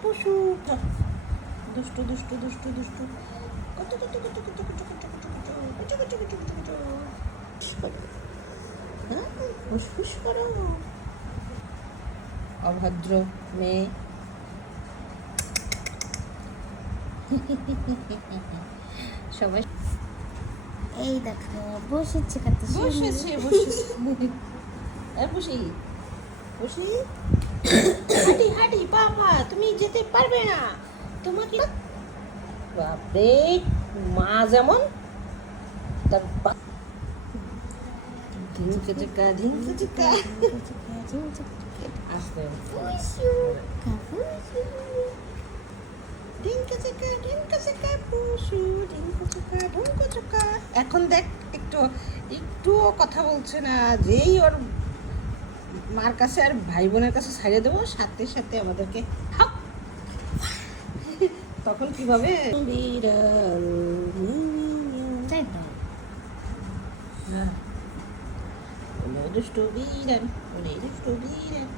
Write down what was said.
পশু দুষ্টু দুষ্টু দুষ্টু দুষ্টু ফুসফুস করো অভদ্র মেয়ে। সবাই এই দেখো বসেছে কত বসেছে বসি বসি হাঁটি হাঁটি বাবা তুমি যেতে পারবে না তোমাকে বাপরে মা যেমন তার ধিনকে চিকা ধিনকে চিকা আসতে এখন দেখ একটুও কথা বলছে না, যেই ওর মার কাছে আর ভাই বোনের কাছে ছাড়িয়ে দেবো সাথে সাথে আমাদেরকে তখন কিভাবে বিড়াল তাই তো দুষ্টু বিড়াল দুষ্টু বিড়াল